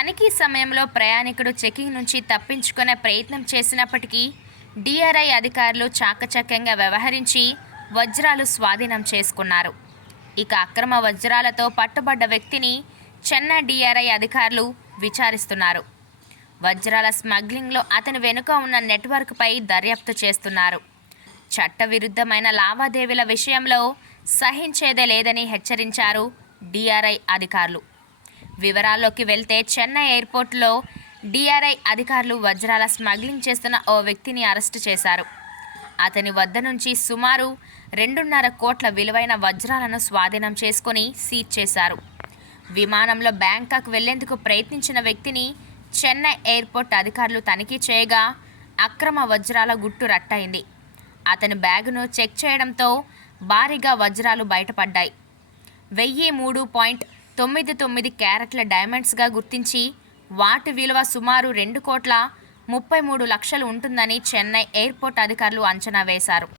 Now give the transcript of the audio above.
తనిఖీ సమయంలో ప్రయాణికుడు చెకింగ్ నుంచి తప్పించుకునే ప్రయత్నం చేసినప్పటికీ డిఆర్ఐ అధికారులు చాకచక్యంగా వ్యవహరించి వజ్రాలు స్వాధీనం చేసుకున్నారు. ఇక అక్రమ వజ్రాలతో పట్టుబడ్డ వ్యక్తిని చెన్నై డిఆర్ఐ అధికారులు విచారిస్తున్నారు. వజ్రాల స్మగ్లింగ్లో అతని వెనుక ఉన్న నెట్వర్క్పై దర్యాప్తు చేస్తున్నారు. చట్టవిరుద్ధమైన లావాదేవీల విషయంలో సహించేదే లేదని హెచ్చరించారు డిఆర్ఐ అధికారులు. వివరాల్లోకి వెళ్తే చెన్నై ఎయిర్పోర్టులో డిఆర్ఐ అధికారులు వజ్రాల స్మగ్లింగ్ చేస్తున్న ఓ వ్యక్తిని అరెస్టు చేశారు. అతని వద్ద నుంచి సుమారు 2.5 కోట్ల విలువైన వజ్రాలను స్వాధీనం చేసుకుని సీజ్ చేశారు. విమానంలో బ్యాంకాక్ వెళ్లేందుకు ప్రయత్నించిన వ్యక్తిని చెన్నై ఎయిర్పోర్ట్ అధికారులు తనిఖీ చేయగా అక్రమ వజ్రాల గుట్టు రట్టయింది. అతని బ్యాగును చెక్ చేయడంతో భారీగా వజ్రాలు బయటపడ్డాయి. 1003.99 క్యారెట్ల డైమండ్స్గా గుర్తించి వాటి విలువ సుమారు 2 కోట్ల 33 లక్షలు ఉంటుందని చెన్నై ఎయిర్పోర్ట్ అధికారులు అంచనా వేశారు.